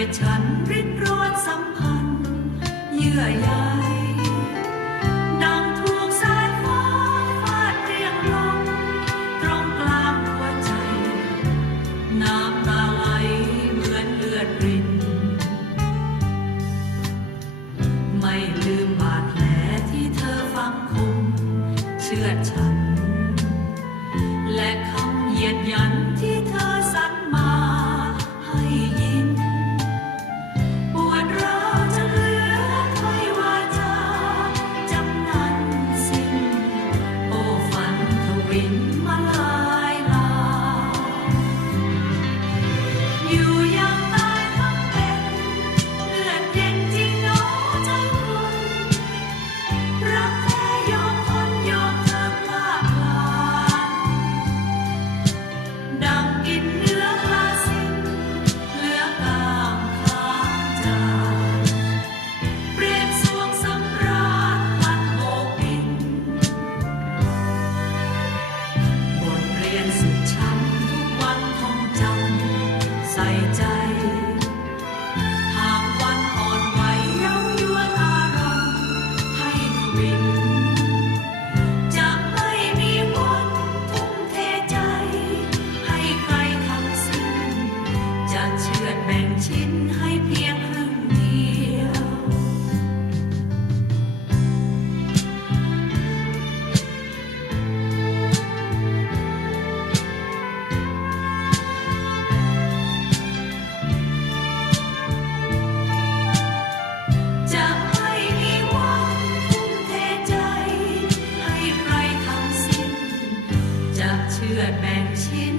ยดฉันริดรอนสัมพันธ์เยื่อใยดังถูกสายฟ้าฟาดเรียงลงตรงกลางหัวใจ น้ำตาไหลเหมือนเลือดริน ไม่ลืมบาดแผลที่เธอฟังคงเชื่อฉัน และคำเยียดยัน ใจทางวันอ่อนไหวเย้ายวนอารมให้ทวินจะไม่มีวันทุ่มเทใจ ให้ใครทั้งสิ้จะเชื่อแบ่งชิ้ จะ